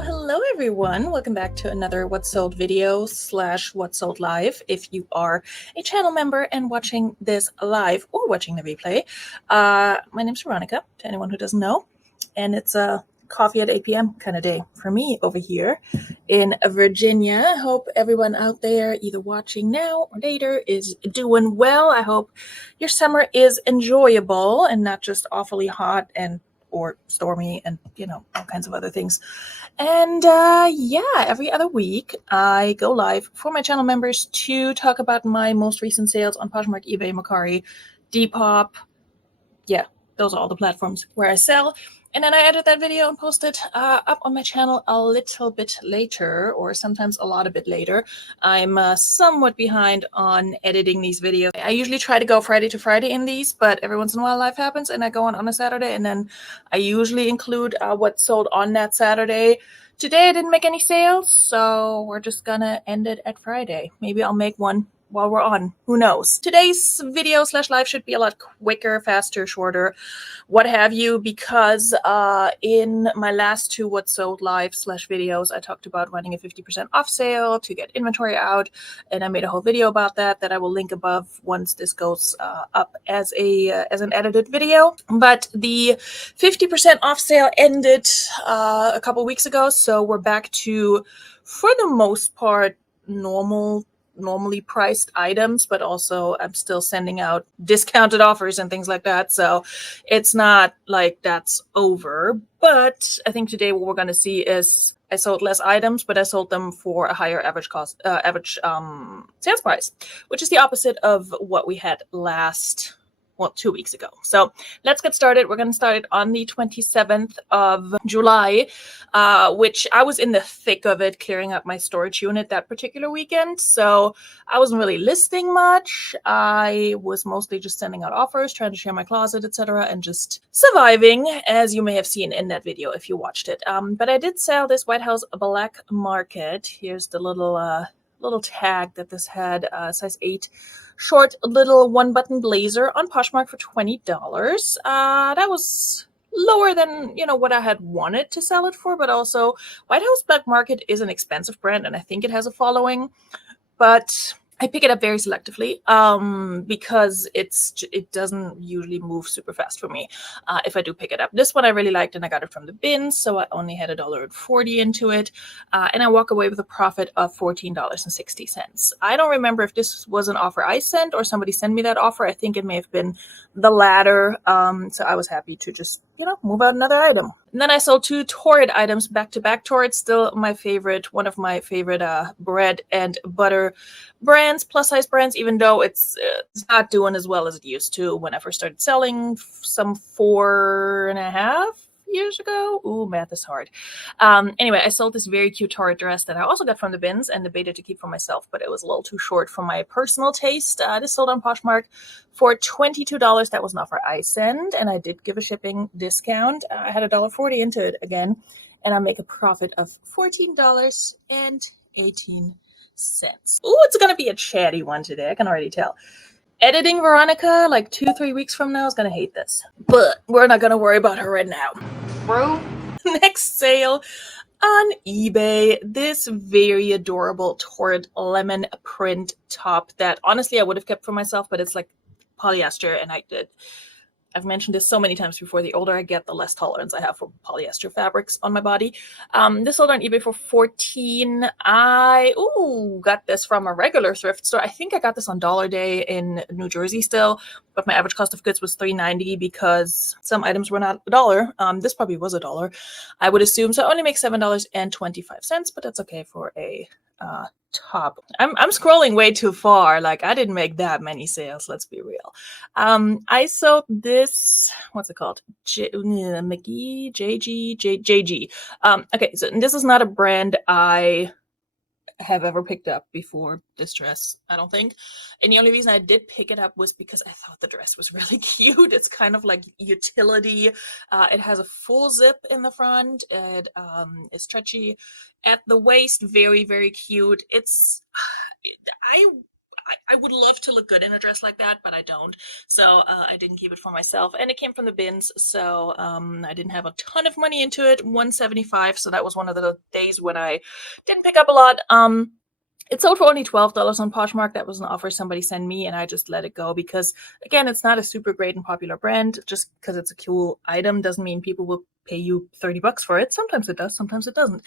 Hello everyone. Welcome back to another What Sold video / What Sold live. If you are a channel member and watching this live or watching the replay, my name's Veronika, to anyone who doesn't know, and it's a coffee at 8 p.m. kind of day for me over here in Virginia. Hope everyone out there either watching now or later is doing well. I hope your summer is enjoyable and not just awfully hot or stormy and all kinds of other things. And every other week I go live for my channel members to talk about my most recent sales on Poshmark, eBay, Mercari, Depop. Yeah, those are all the platforms where I sell. And then I edit that video and post it up on my channel a little bit later, or sometimes a lot a bit later. I'm somewhat behind on editing these videos. I usually try to go Friday to Friday in these, but every once in a while life happens and I go on a Saturday, and then I usually include what sold on that Saturday. Today I didn't make any sales, so we're just gonna end it at Friday. Maybe I'll make one while we're on. Who knows? Today's video / live should be a lot quicker, faster, shorter, what have you, because in my last two What Sold live / videos, I talked about running a 50% off sale to get inventory out, and I made a whole video about that I will link above once this goes up as an edited video. But the 50% off sale ended a couple weeks ago, so we're back to, for the most part, normally priced items, but also I'm still sending out discounted offers and things like that, so it's not like that's over. But I think today what we're going to see is I sold less items, but I sold them for a higher average sales price, which is the opposite of what we had 2 weeks ago. So let's get started. We're going to start it on the 27th of July, which I was in the thick of it, clearing up my storage unit that particular weekend. So I wasn't really listing much. I was mostly just sending out offers, trying to share my closet, etc., and just surviving, as you may have seen in that video if you watched it. But I did sell this White House Black Market. Here's the little tag that this had, size 8. Short little one-button blazer on Poshmark for $20. That was lower than what I had wanted to sell it for, but also White House Black Market is an expensive brand, and I think it has a following, but I pick it up very selectively because it doesn't usually move super fast for me if I do pick it up. This one I really liked, and I got it from the bins, so I only had $1.40 into it, and I walk away with a profit of $14.60. I don't remember if this was an offer I sent or somebody sent me that offer. I think it may have been the latter, so I was happy to just move out another item. And then I sold 2 Torrid items back to back. Torrid, still one of my favorite bread and butter brands, plus size brands, even though it's not doing as well as it used to when I first started selling some 4.5 years ago. Ooh, math is hard. Anyway, I sold this very cute Torrid dress that I also got from the bins and debated to keep for myself, but it was a little too short for my personal taste. This sold on Poshmark for $22. That was an offer I sent, and I did give a shipping discount. I had $1.40 into it again, and I make a profit of $14.18. Ooh, it's gonna be a chatty one today. I can already tell. Editing Veronika, like 2-3 weeks from now, is gonna hate this, but we're not gonna worry about her right now. Bro. Next sale on eBay, this very adorable Torrid lemon print top that honestly I would have kept for myself, but it's like polyester, and I've mentioned this so many times before. The older I get, the less tolerance I have for polyester fabrics on my body. This sold on eBay for $14. I got this from a regular thrift store. I think I got this on Dollar Day in New Jersey still, but my average cost of goods was $3.90 because some items were not $1. This probably was $1, I would assume. So I only make $7.25, but that's okay for a top. I'm scrolling way too far. Like, I didn't make that many sales, let's be real. I sold this, what's it called? JG. Okay, so this is not a brand I have ever picked up before, this dress, I don't think. And the only reason I did pick it up was because I thought the dress was really cute. It's kind of like utility. It has a full zip in the front. It is stretchy at the waist. Very, very cute. I would love to look good in a dress like that, but I don't. So I didn't keep it for myself, and it came from the bins. So I didn't have a ton of money into it. 175. So that was one of the days when I didn't pick up a lot. It sold for only $12 on Poshmark. That was an offer somebody sent me, and I just let it go because, again, it's not a super great and popular brand. Just because it's a cool item doesn't mean people will pay you $30 for it. Sometimes it does, sometimes it doesn't.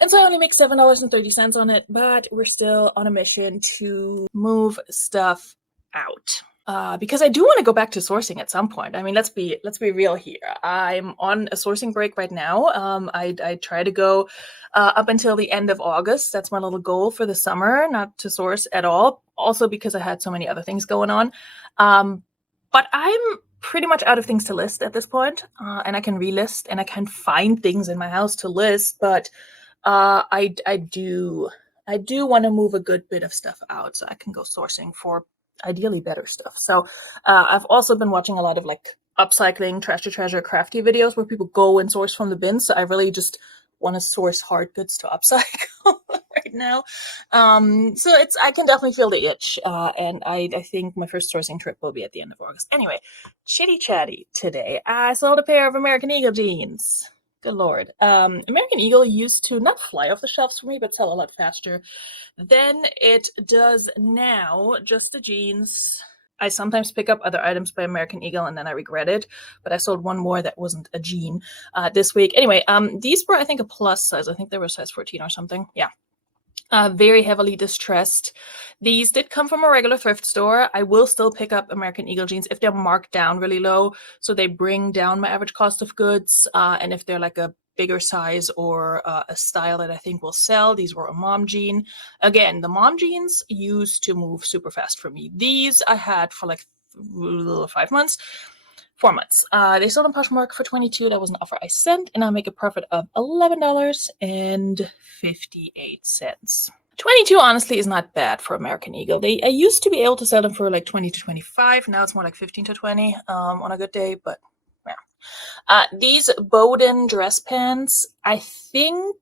And so I only make $7.30 on it, but we're still on a mission to move stuff out. Because I do want to go back to sourcing at some point. I mean, let's be real here. I'm on a sourcing break right now. I try to go up until the end of August. That's my little goal for the summer, not to source at all. Also because I had so many other things going on. But I'm pretty much out of things to list at this point, and I can relist and I can find things in my house to list, but I do want to move a good bit of stuff out so I can go sourcing for ideally better stuff. So I've also been watching a lot of like upcycling, trash to treasure, crafty videos where people go and source from the bins. So I really just want to source hard goods to upcycle right now. So I can definitely feel the itch, and I think my first sourcing trip will be at the end of August. Anyway, chitty chatty today. I sold a pair of American Eagle jeans. Good Lord. American Eagle used to not fly off the shelves for me, but sell a lot faster than it does now. Just the jeans. I sometimes pick up other items by American Eagle and then I regret it, but I sold one more that wasn't a jean this week. Anyway, these were, I think, a plus size. I think they were size 14 or something. Yeah. Very heavily distressed. These did come from a regular thrift store. I will still pick up American Eagle jeans if they're marked down really low, so they bring down my average cost of goods. And if they're like a bigger size or a style that I think will sell. These were a mom jean. Again, the mom jeans used to move super fast for me. These I had for like 5 months. 4 months. They sold on Poshmark for $22. That was an offer I sent, and I'll make a profit of $11.58. 22 honestly is not bad for American Eagle. I used to be able to sell them for like 20 to 25. Now it's more like 15 to 20 on a good day, but yeah. These Bowden dress pants, I think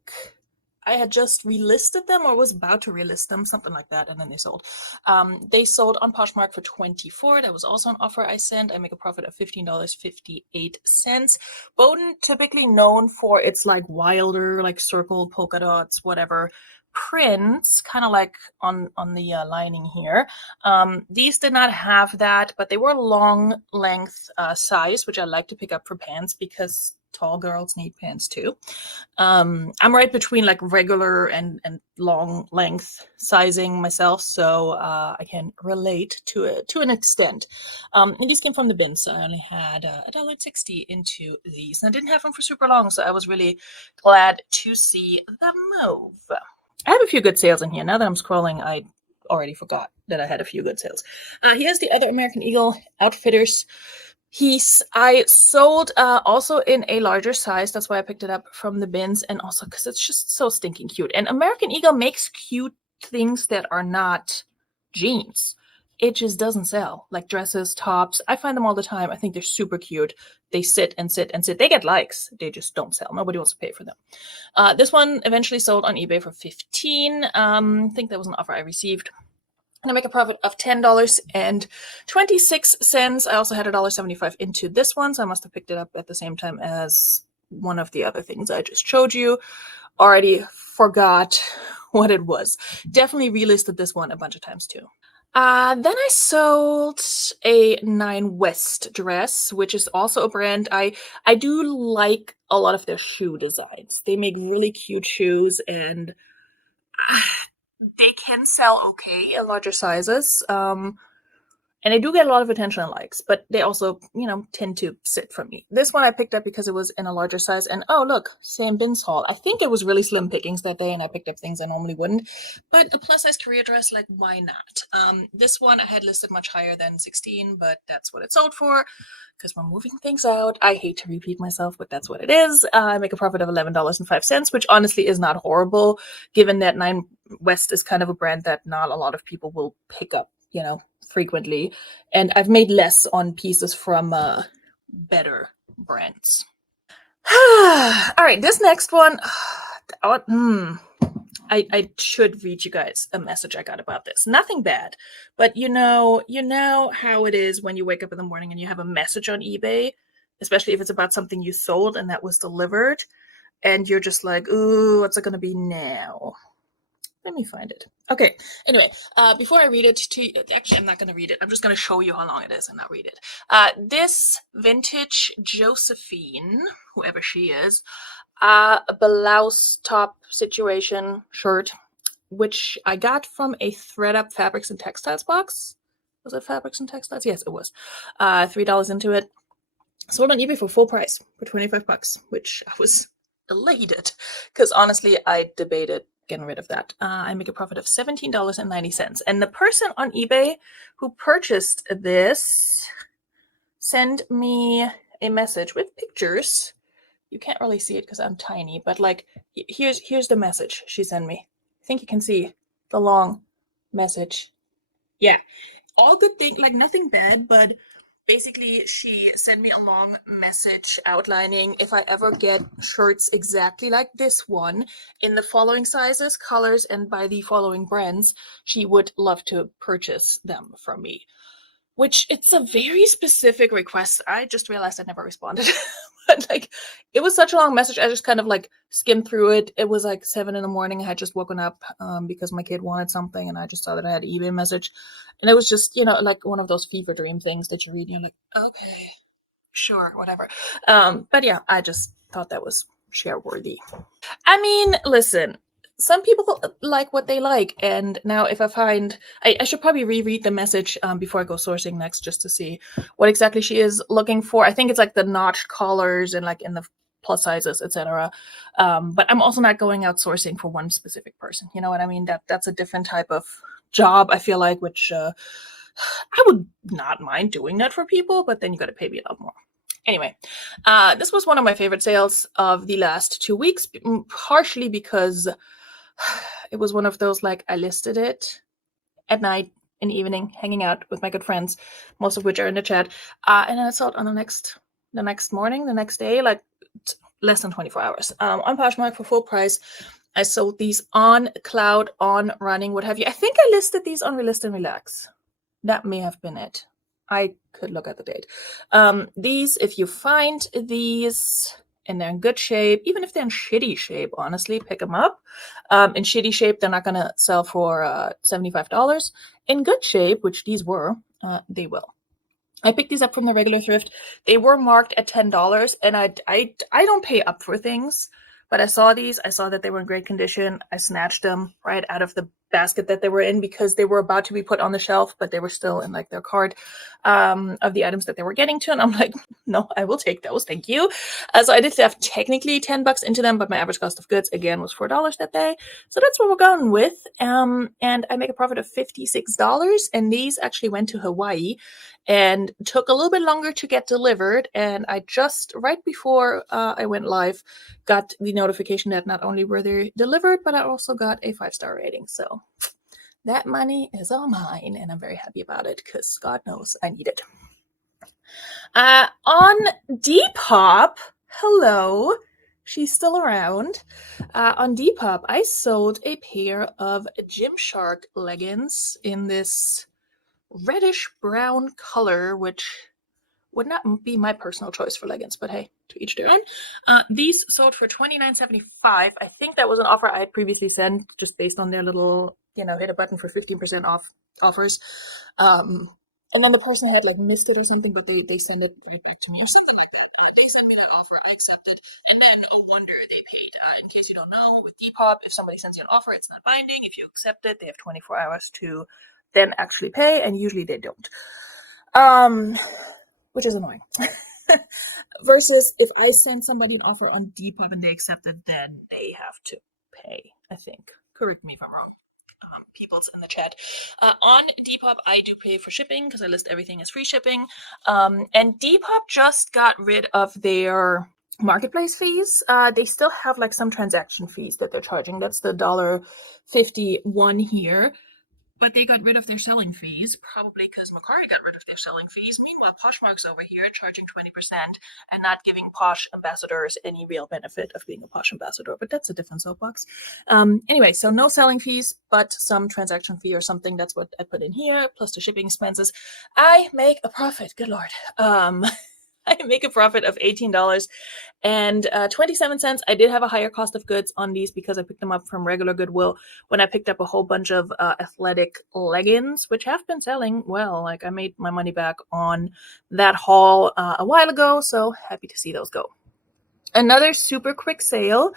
I had just relisted them or was about to relist them, something like that, and then they sold. They sold on Poshmark for $24. That was also an offer I sent. I make a profit of $15.58. Bowden, typically known for its like wilder, like circle, polka dots, whatever prints, kind of like on the lining here. These did not have that, but they were long length size, which I like to pick up for pants because tall girls need pants too. I'm right between like regular and long length sizing myself, so I can relate to it to an extent. And these came from the bin, so I only had $1.60 into these, and I didn't have them for super long, so I was really glad to see the move. I have a few good sales in here. Now that I'm scrolling, I already forgot that I had a few good sales. Here's the other American Eagle Outfitters piece. I sold also in a larger size. That's why I picked it up from the bins, and also because it's just so stinking cute. And American Eagle makes cute things that are not jeans. It just doesn't sell, like dresses, tops. I find them all the time. I think they're super cute. They sit and sit and sit. They get likes. They just don't sell. Nobody wants to pay for them. This one eventually sold on eBay for $15. I think that was an offer I received. And I make a profit of $10.26. I also had $1.75 into this one, so I must have picked it up at the same time as one of the other things I just showed you. Already forgot what it was. Definitely relisted this one a bunch of times too. Then I sold a 9 West dress, which is also a brand. I do like a lot of their shoe designs. They make really cute shoes, and they can sell okay in larger sizes. And they do get a lot of attention and likes, but they also, tend to sit for me. This one I picked up because it was in a larger size, and oh, look, same bins haul. I think it was really slim pickings that day, and I picked up things I normally wouldn't. But a plus size career dress, like, why not? This one I had listed much higher than 16, but that's what it sold for because we're moving things out. I hate to repeat myself, but that's what it is. I make a profit of $11.05, which honestly is not horrible, given that 9 West is kind of a brand that not a lot of people will pick up, frequently, and I've made less on pieces from better brands. All right, this next one, I should read you guys a message I got about this. Nothing bad, but you know how it is when you wake up in the morning and you have a message on eBay, especially if it's about something you sold and that was delivered, and you're just like, ooh, what's it gonna be now? Let me find it. Okay. Anyway, before I read it to you, actually, I'm not going to read it. I'm just going to show you how long it is and not read it. This vintage Josephine, whoever she is, a blouse top situation shirt, which I got from a ThreadUp Fabrics and Textiles box. Was it Fabrics and Textiles? Yes, it was. $3 into it. Sold on eBay for full price for $25, which I was elated because honestly, I debated getting rid of that. I make a profit of $17.90. And the person on eBay who purchased this sent me a message with pictures. You can't really see it because I'm tiny, but like here's the message she sent me. I think you can see the long message. Yeah, all good thing, like nothing bad, but basically she sent me a long message outlining if I ever get shirts exactly like this one in the following sizes, colors, and by the following brands, she would love to purchase them from me. Which it's a very specific request. I just realized I never responded. But like it was such a long message. I just kind of like skimmed through it. It was like 7 in the morning. I had just woken up because my kid wanted something and I just saw that I had an eBay message. And it was just, like one of those fever dream things that you read and you're like, okay, sure, whatever. But yeah, I just thought that was share worthy. I mean, listen, some people like what they like. And now if I find, I should probably reread the message before I go sourcing next just to see what exactly she is looking for. I think it's like the notched collars and like in the plus sizes, etc. But I'm also not going out sourcing for one specific person. You know what I mean? That's a different type of job, I feel like, which I would not mind doing that for people, but then you got to pay me a lot more. Anyway, this was one of my favorite sales of the last 2 weeks, partially because it was one of those, like, I listed it at night, in the evening, hanging out with my good friends, most of which are in the chat, and then I saw it on the next morning, the next day, like less than 24 hours, on Poshmark for full price. I sold these on Cloud, on Running, what have you. I think I listed these on Relist and Relax. That may have been it. I could look at the date. These, if you find these and they're in good shape, even if they're in shitty shape, honestly, pick them up. In shitty shape, they're not going to sell for $75. In good shape, which these were, they will. I picked these up from the regular thrift. They were marked at $10, and I don't pay up for things, but I saw these. I saw that they were in great condition. I snatched them right out of the basket that they were in because they were about to be put on the shelf, but they were still in like their cart of the items that they were getting to. And I'm like, no, I will take those. Thank you. So I did have technically $10 into them, but my average cost of goods again was $4 that day. So that's what we're going with. And I make a profit of $56. And these actually went to Hawaii and took a little bit longer to get delivered. And I just, right before I went live, got the notification that not only were they delivered, but I also got a 5-star rating. So that money is all mine, and I'm very happy about it because God knows I need it. On Depop, hello, she's still around. On Depop, I sold a pair of Gymshark leggings in this reddish brown color, which would not be my personal choice for leggings, but hey, to each their own. These sold for $29.75. I think that was an offer I had previously sent just based on their little, hit a button for 15% off offers. And then the person had like missed it or something, but they sent it right back to me or something like that. They sent me that offer, I accepted, and then a wonder they paid. In case you don't know, with Depop, if somebody sends you an offer, it's not binding. If you accept it, they have 24 hours to then actually pay, and usually they don't. Which is annoying. Versus if I send somebody an offer on Depop and they accept it, then they have to pay, I think. Correct me if I'm wrong. People's in the chat. On Depop, I do pay for shipping because I list everything as free shipping. And Depop just got rid of their marketplace fees. They still have like some transaction fees that they're charging. That's the $1.51 here. but they got rid of their selling fees, probably because Mercari got rid of their selling fees. Meanwhile, Poshmark's over here charging 20% and not giving Posh ambassadors any real benefit of being a Posh ambassador, but that's a different soapbox. Anyway, so no selling fees, but some transaction fee or something. That's what I put in here, plus the shipping expenses. I make a profit, good Lord. I make a profit of $18 and 27 cents. I did have a higher cost of goods on these because I picked them up from regular Goodwill when I picked up a whole bunch of athletic leggings, which have been selling well. Like I made my money back on that haul a while ago, so happy to see those go. Another super quick sale.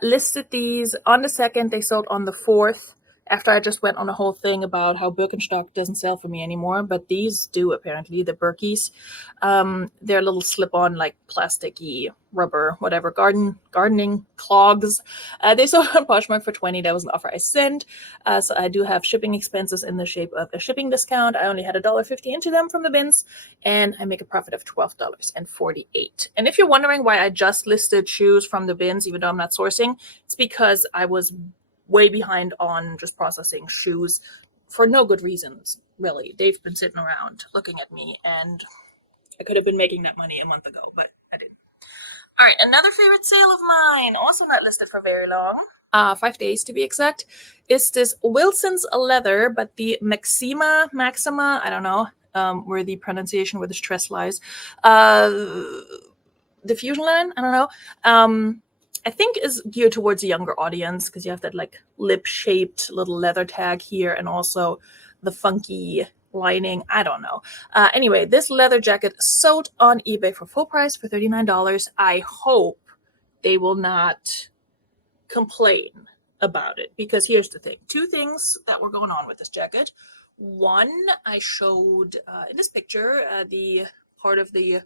Listed these on the 2nd. They sold on the 4th. After I just went on a whole thing about how Birkenstock doesn't sell for me anymore, but these do apparently, the Birkies. They're little slip-on, like plasticky rubber, whatever, gardening clogs. They sold on Poshmark for $20. That was an offer I sent. So I do have shipping expenses in the shape of a shipping discount. I only had $1.50 into them from the bins, and I make a profit of $12.48. And if you're wondering why I just listed shoes from the bins, even though I'm not sourcing, it's because I was way behind on just processing shoes for no good reasons, really. They've been sitting around looking at me, and I could have been making that money a month ago, but I didn't. All right, another favorite sale of mine, also not listed for very long, 5 days to be exact, is this Wilson's leather, but the Maxima, I don't know where the pronunciation, where the stress lies, diffusion line, I don't know. I think is geared towards a younger audience because you have that like lip-shaped little leather tag here and also the funky lining. I don't know. Anyway, this leather jacket sold on eBay for full price for $39. I hope they will not complain about it because here's the thing. 2 things that were going on with this jacket. One, I showed in this picture the part of the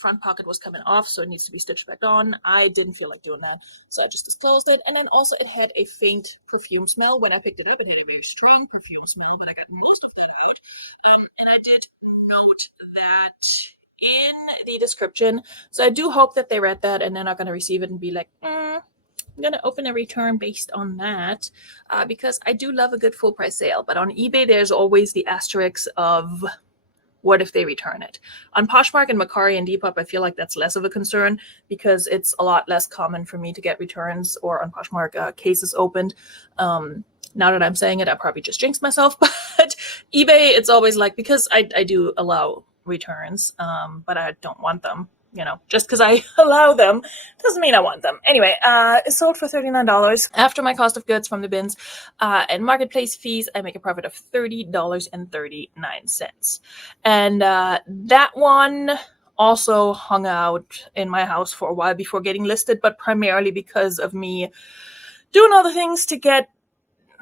front pocket was coming off, so it needs to be stitched back on. I didn't feel like doing that, so I just disclosed it. And then also it had a faint perfume smell. When I picked it up, it had a very strong perfume smell, but I got most of that out. And I did note that in the description, so I do hope that they read that and they're not going to receive it and be like, I'm going to open a return based on that, because I do love a good full price sale, but on eBay there's always the asterisk of what if they return it? On Poshmark and Mercari and Depop, I feel like that's less of a concern because it's a lot less common for me to get returns or on Poshmark cases opened. Now that I'm saying it, I probably just jinxed myself, but eBay, it's always like, because I do allow returns, but I don't want them. You know, just because I allow them doesn't mean I want them. Anyway, it sold for $39. After my cost of goods from the bins and marketplace fees, I make a profit of $30.39. And that one also hung out in my house for a while before getting listed, but primarily because of me doing all the things to get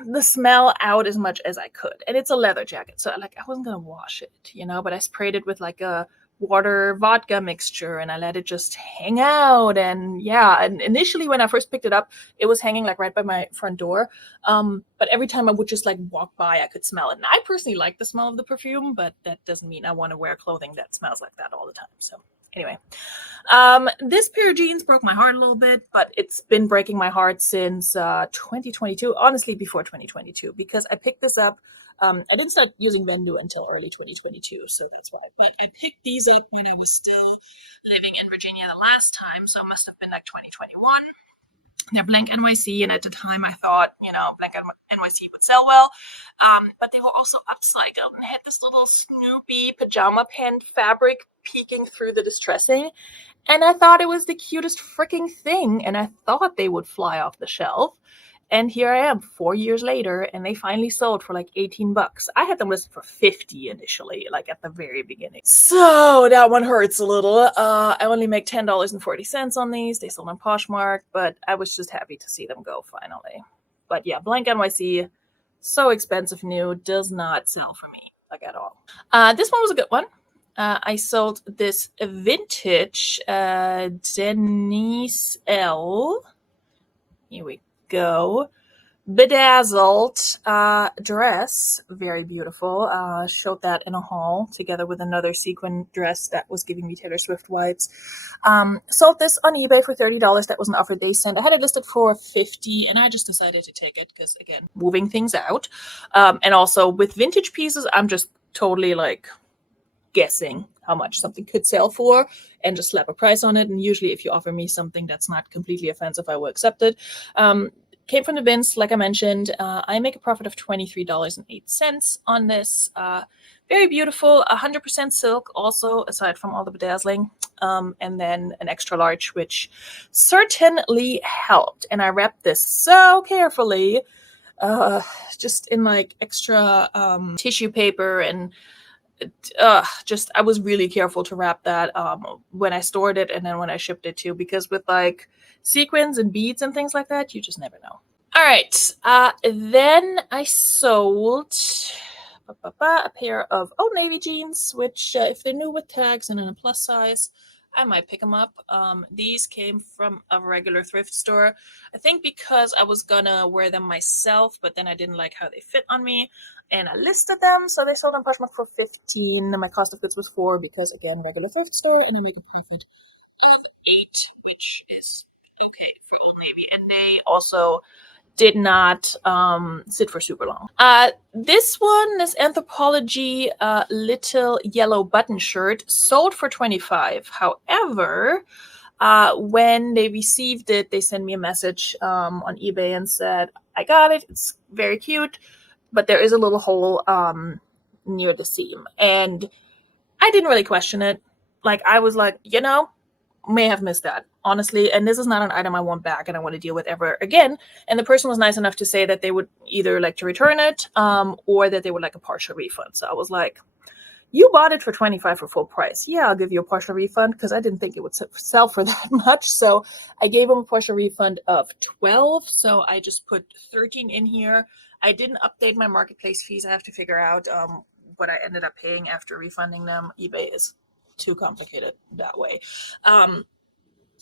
the smell out as much as I could. And it's a leather jacket, so like I wasn't gonna wash it, you know, but I sprayed it with like a water vodka mixture and I let it just hang out. And yeah, and initially when I first picked it up, it was hanging like right by my front door. But every time I would just like walk by, I could smell it. And I personally like the smell of the perfume, but that doesn't mean I want to wear clothing that smells like that all the time. So anyway, this pair of jeans broke my heart a little bit, but it's been breaking my heart since 2022, honestly before 2022, because I picked this up. I didn't start using Vendu until early 2022, so that's why. But I picked these up when I was still living in Virginia the last time, so it must have been like 2021. They're blank NYC, and at the time I thought, you know, blank NYC would sell well. But they were also upcycled and had this little Snoopy pajama pant fabric peeking through the distressing. And I thought it was the cutest freaking thing, and I thought they would fly off the shelf. And here I am 4 years later, and they finally sold for like $18. I had them listed for $50 initially, like at the very beginning. So that one hurts a little. I only make $10.40 on these. They sold on Poshmark, but I was just happy to see them go finally. But yeah, blank NYC, so expensive new, does not sell for me, like at all. This one was a good one. I sold this vintage Denise L. Here we go. bedazzled dress, very beautiful. Showed that in a haul together with another sequin dress that was giving me Taylor Swift vibes. Sold this on eBay for $30. That was an offer they sent. I had it listed for $50, and I just decided to take it because, again, moving things out. And also with vintage pieces, I'm just totally like guessing how much something could sell for and just slap a price on it. And usually if you offer me something that's not completely offensive, I will accept it. Came from the bins, like I mentioned. I make a profit of $23.08 on this. Very beautiful, 100% silk also, aside from all the bedazzling. And then an extra large, which certainly helped. And I wrapped this so carefully, just in like extra tissue paper, and just I was really careful to wrap that when I stored it and then when I shipped it too, because with like sequins and beads and things like that, you just never know. All right, then I sold a pair of Old Navy jeans, which if they're new with tags and in a plus size, I might pick them up. These came from a regular thrift store. I think because I was gonna wear them myself, but then I didn't like how they fit on me, and I listed them, so they sold on Poshmark for $15. And my cost of goods was $4 because, again, regular thrift store, and I make a profit of $8, which is okay for Old Navy. And they also did not sit for super long. This Anthropology little yellow button shirt sold for $25. However, when they received it, they sent me a message on eBay and said, I got it. It's very cute, but there is a little hole near the seam. And I didn't really question it. Like, I was like, may have missed that, honestly. And this is not an item I want back and I want to deal with ever again. And the person was nice enough to say that they would either like to return it or that they would like a partial refund. So I was like, you bought it for $25 for full price. Yeah, I'll give you a partial refund, because I didn't think it would sell for that much. So I gave them a partial refund of $12. So I just put $13 in here. I didn't update my marketplace fees. I have to figure out what I ended up paying after refunding them. eBay is too complicated that way.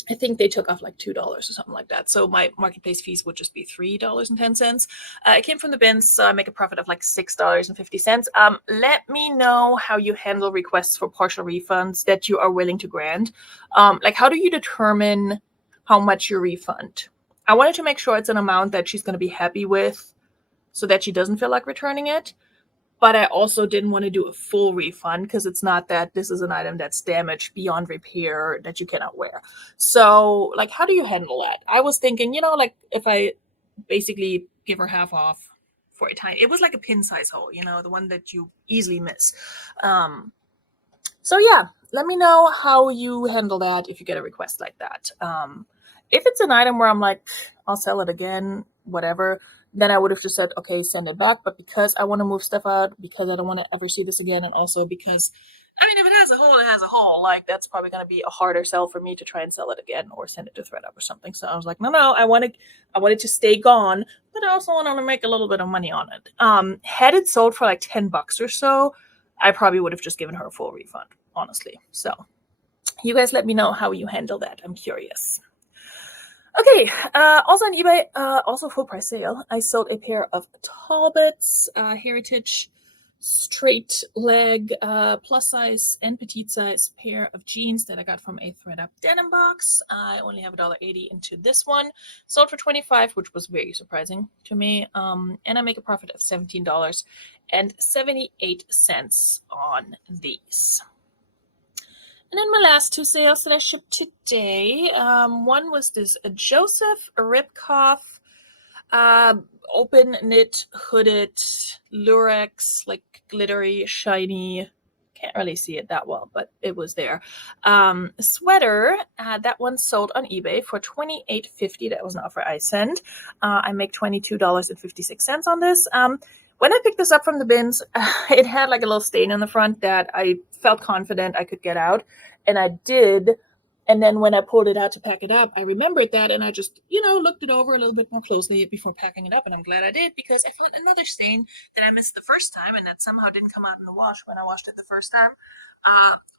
I think they took off like $2 or something like that. So my marketplace fees would just be $3.10. It came from the bins, so I make a profit of like $6.50. Let me know how you handle requests for partial refunds that you are willing to grant. Like, how do you determine how much you refund? I wanted to make sure it's an amount that she's going to be happy with so that she doesn't feel like returning it. But I also didn't want to do a full refund, because it's not that this is an item that's damaged beyond repair that you cannot wear. So, like, how do you handle that? I was thinking, like, if I basically give her half off for a tiny, it was like a pin size hole, the one that you easily miss. So yeah, let me know how you handle that if you get a request like that. If it's an item where I'm like, I'll sell it again, whatever, then I would have just said, okay, send it back. But because I want to move stuff out, because I don't want to ever see this again, and also because, if it has a hole, it has a hole. Like, that's probably going to be a harder sell for me to try and sell it again or send it to ThreadUp or something. So I was like, no, I want it to stay gone, but I also want to make a little bit of money on it. Had it sold for like $10 or so, I probably would have just given her a full refund, honestly. So you guys let me know how you handle that. I'm curious. Okay, also on eBay, also full price sale, I sold a pair of Talbots, Heritage straight leg, plus size and petite size pair of jeans that I got from a ThreadUp denim box. I only have $1.80 into this one. Sold for $25, which was very surprising to me. And I make a profit of $17.78 on these. And then my last two sales that I shipped today, one was this Joseph Ribkoff open knit hooded lurex, like glittery, shiny, can't really see it that well, but it was there. Sweater, that one sold on eBay for $28.50. That was an offer I sent. I make $22.56 on this. When I picked this up from the bins, it had like a little stain on the front that I felt confident I could get out, and I did. And then when I pulled it out to pack it up, I remembered that, and I just, looked it over a little bit more closely before packing it up, and I'm glad I did, because I found another stain that I missed the first time, and that somehow didn't come out in the wash when I washed it the first time,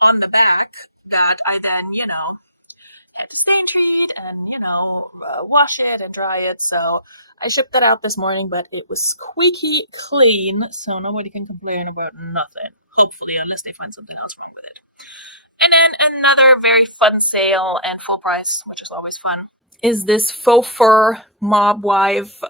on the back, that I then, had to stain treat and, wash it and dry it. So I shipped that out this morning, but it was squeaky clean, so nobody can complain about nothing. Hopefully, unless they find something else wrong with it. And then another very fun sale and full price, which is always fun, is this faux fur mob wife,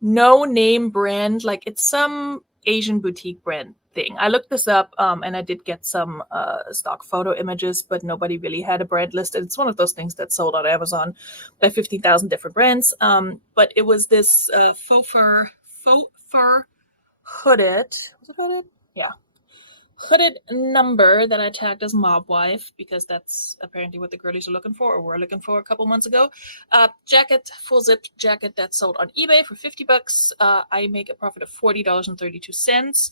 no name brand. Like, it's some Asian boutique brand thing. I looked this up, and I did get some stock photo images, but nobody really had a brand listed. It's one of those things that's sold on Amazon by 15,000 different brands. But it was this faux fur hooded. Was it hooded? Yeah. Hooded number that I tagged as mob wife, because that's apparently what the girlies are looking for, or were looking for a couple months ago. Jacket, full zip jacket that's sold on eBay for $50. I make a profit of $40.32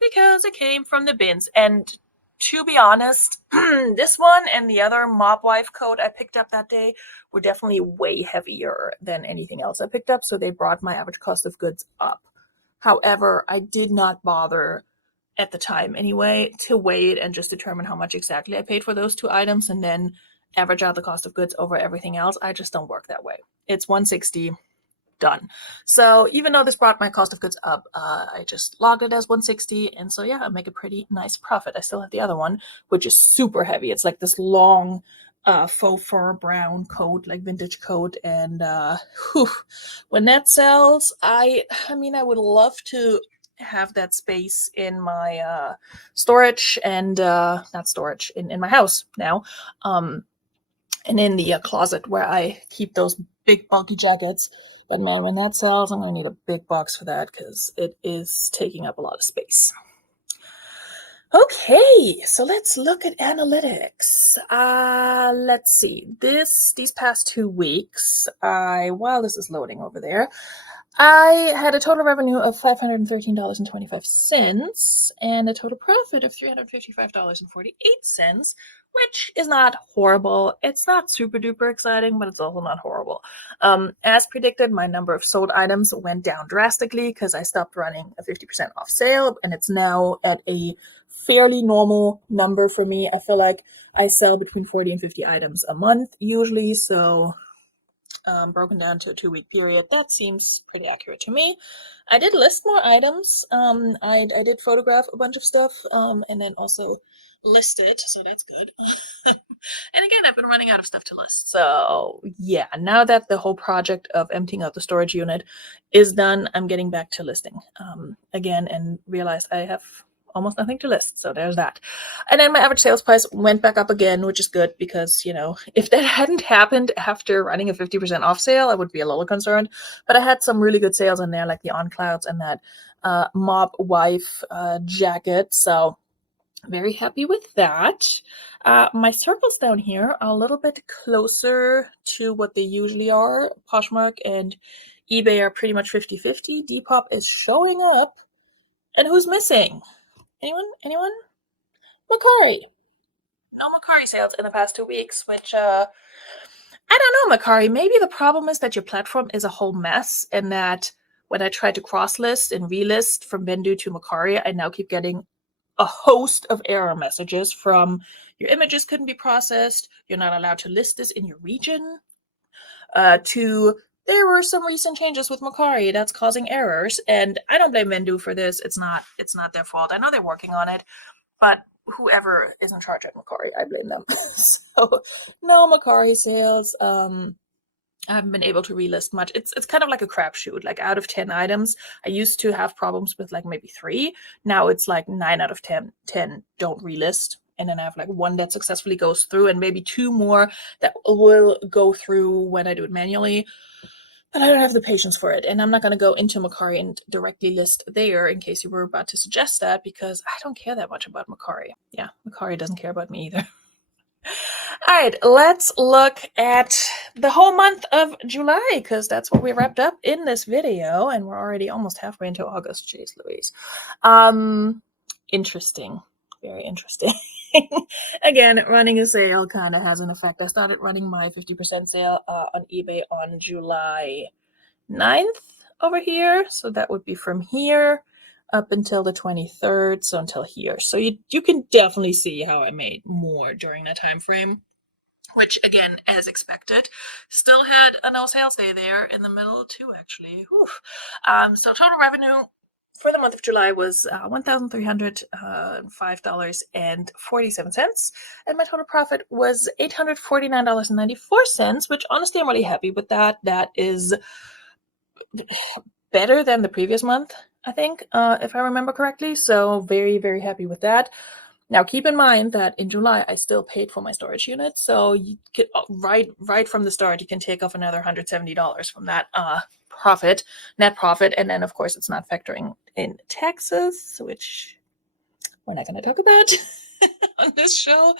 because it came from the bins. And to be honest, this one and the other mob wife coat I picked up that day were definitely way heavier than anything else I picked up, so they brought my average cost of goods up. However, I did not bother at the time anyway to wait and just determine how much exactly I paid for those two items and then average out the cost of goods over everything else. I just don't work that way. It's $160, done. So even though this brought my cost of goods up, I just logged it as $160, and so yeah, I make a pretty nice profit. I still have the other one, which is super heavy. It's like this long faux fur brown coat, like vintage coat, and when that sells, I mean, I would love to have that space in my storage and not storage in my house now, and in the closet where I keep those big bulky jackets. But man, when that sells, I'm gonna need a big box for that because it is taking up a lot of space. Okay, so let's look at analytics. Let's see. These past 2 weeks, while this is loading over there, I had a total revenue of $513.25 and a total profit of $355.48, which is not horrible. It's not super duper exciting, but it's also not horrible. As predicted, my number of sold items went down drastically because I stopped running a 50% off sale, and it's now at a fairly normal number for me. I feel like I sell between 40 and 50 items a month usually, so broken down to a 2-week period, that seems pretty accurate to me. I did list more items. I did photograph a bunch of stuff, and then also list it, so that's good. And again, I've been running out of stuff to list. So yeah, now that the whole project of emptying out the storage unit is done, I'm getting back to listing again, and realized I have almost nothing to list. So there's that. And then my average sales price went back up again, which is good because, if that hadn't happened after running a 50% off sale, I would be a little concerned. But I had some really good sales in there, like the On Clouds and that Mob Wife jacket. So very happy with that. My circles down here are a little bit closer to what they usually are. Poshmark and eBay are pretty much 50-50. Depop is showing up. And who's missing? Anyone? Mercari. No Mercari sales in the past 2 weeks, which, I don't know, Mercari. Maybe the problem is that your platform is a whole mess, and that when I try to cross-list and relist from Vendu to Mercari, I now keep getting a host of error messages from your images couldn't be processed, you're not allowed to list this in your region, to there were some recent changes with Mercari that's causing errors, and I don't blame Vendu for this. It's not their fault. I know they're working on it, but whoever is in charge at Mercari, I blame them. So no Mercari sales. I haven't been able to relist much. It's kind of like a crapshoot. Like, out of 10 items, I used to have problems with like maybe 3. Now it's like 9 out of 10 don't relist. And then I have like 1 that successfully goes through, and maybe 2 more that will go through when I do it manually. But I don't have the patience for it. And I'm not going to go into Mercari and directly list there, in case you were about to suggest that, because I don't care that much about Mercari. Yeah, Mercari doesn't care about me either. All right, let's look at the whole month of July, because that's what we wrapped up in this video, and we're already almost halfway into August. Jeez Louise. Interesting. Very interesting. Again, running a sale kind of has an effect. I started running my 50% sale on eBay on July 9th over here. So that would be from here up until the 23rd, so until here. So you can definitely see how I made more during that time frame. which again, as expected, still had a no sales day there in the middle too, actually. Whew. So total revenue for the month of July was $1,305.47, and my total profit was $849.94, which honestly I'm really happy with that. That is better than the previous month, I think, if I remember correctly. So very, very happy with that. Now, keep in mind that in July, I still paid for my storage unit. So you could, right from the start, you can take off another $170 from that net profit. And then, of course, it's not factoring in taxes, which we're not going to talk about on this show.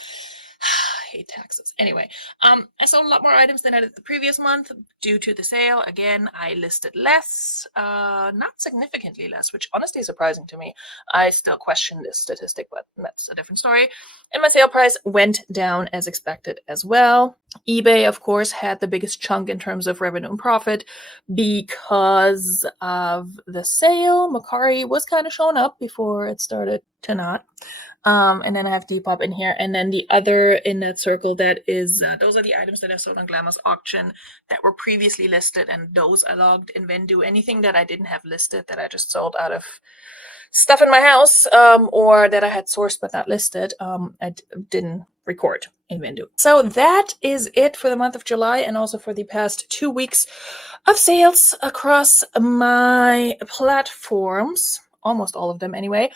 I hate taxes. Anyway, I sold a lot more items than I did the previous month due to the sale. Again, I listed less, not significantly less, which honestly is surprising to me. I still question this statistic, but that's a different story. And my sale price went down as expected as well. eBay, of course, had the biggest chunk in terms of revenue and profit because of the sale. Mercari was kind of showing up before it started to not. And then I have Depop in here, and then the other in that circle, that is those are the items that I sold on Glamour's auction that were previously listed, and those I logged in Vendu. Anything that I didn't have listed that I just sold out of stuff in my house, or that I had sourced but not listed, I didn't record in Vendu. So that is it for the month of July, and also for the past 2 weeks of sales across my platforms, almost all of them anyway.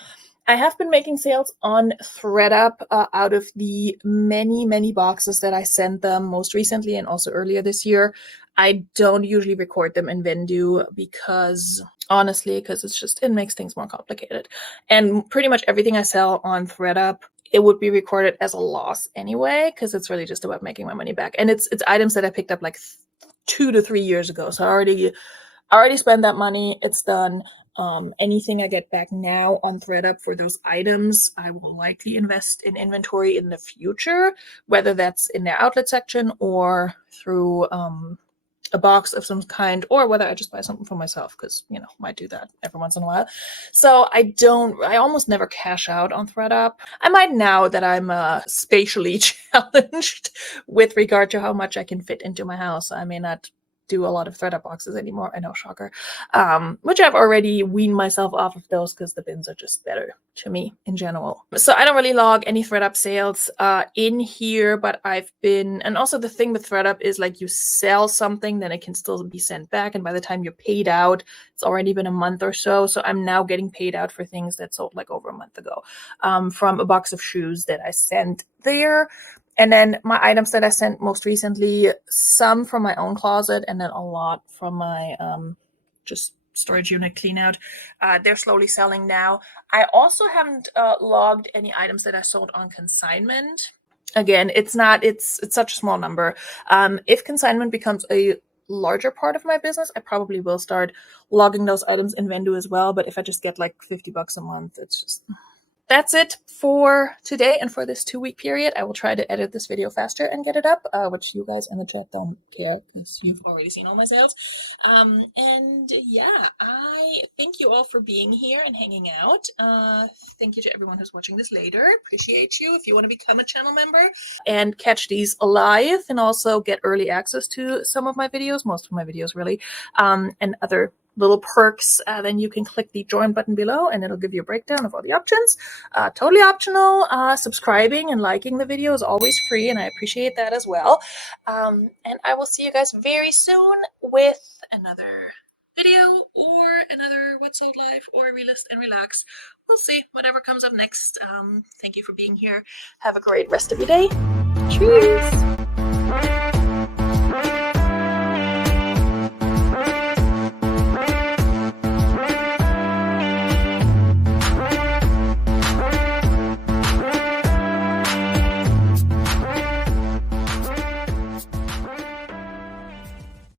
I have been making sales on ThredUp out of the many, many boxes that I sent them most recently and also earlier this year. I don't usually record them in Vendu because it makes things more complicated. And pretty much everything I sell on ThredUp, it would be recorded as a loss anyway, because it's really just about making my money back. And it's items that I picked up like 2 to 3 years ago. So I already spent that money. It's done. Anything I get back now on ThredUp for those items, I will likely invest in inventory in the future, whether that's in their outlet section or through a box of some kind, or whether I just buy something for myself, because, might do that every once in a while. So I almost never cash out on ThredUp. I might now that I'm spatially challenged with regard to how much I can fit into my house. I may not do a lot of ThredUp boxes anymore. I know, shocker. Which I've already weaned myself off of those because the bins are just better to me in general. So I don't really log any ThredUp sales in here, but and also the thing with ThredUp is like you sell something, then it can still be sent back. And by the time you're paid out, it's already been a month or so. So I'm now getting paid out for things that sold like over a month ago, from a box of shoes that I sent there. And then my items that I sent most recently, some from my own closet, and then a lot from my just storage unit clean out. They're slowly selling now. I also haven't logged any items that I sold on consignment. Again, it's such a small number. If consignment becomes a larger part of my business, I probably will start logging those items in Vendu as well. But if I just get like $50 a month, it's just... That's it for today and for this 2-week period. I will try to edit this video faster and get it up, which you guys in the chat don't care because you've already seen all my sales. And yeah, I thank you all for being here and hanging out. Thank you to everyone who's watching this later. Appreciate you. If you want to become a channel member and catch these live and also get early access to some of my videos, most of my videos really, and other little perks, then you can click the join button below and it'll give you a breakdown of all the options. Totally optional. Subscribing and liking the video is always free, and I appreciate that as well. And I will see you guys very soon with another video or another What Sold Live or Relist and Relax. We'll see. Whatever comes up next. Thank you for being here. Have a great rest of your day. Cheers.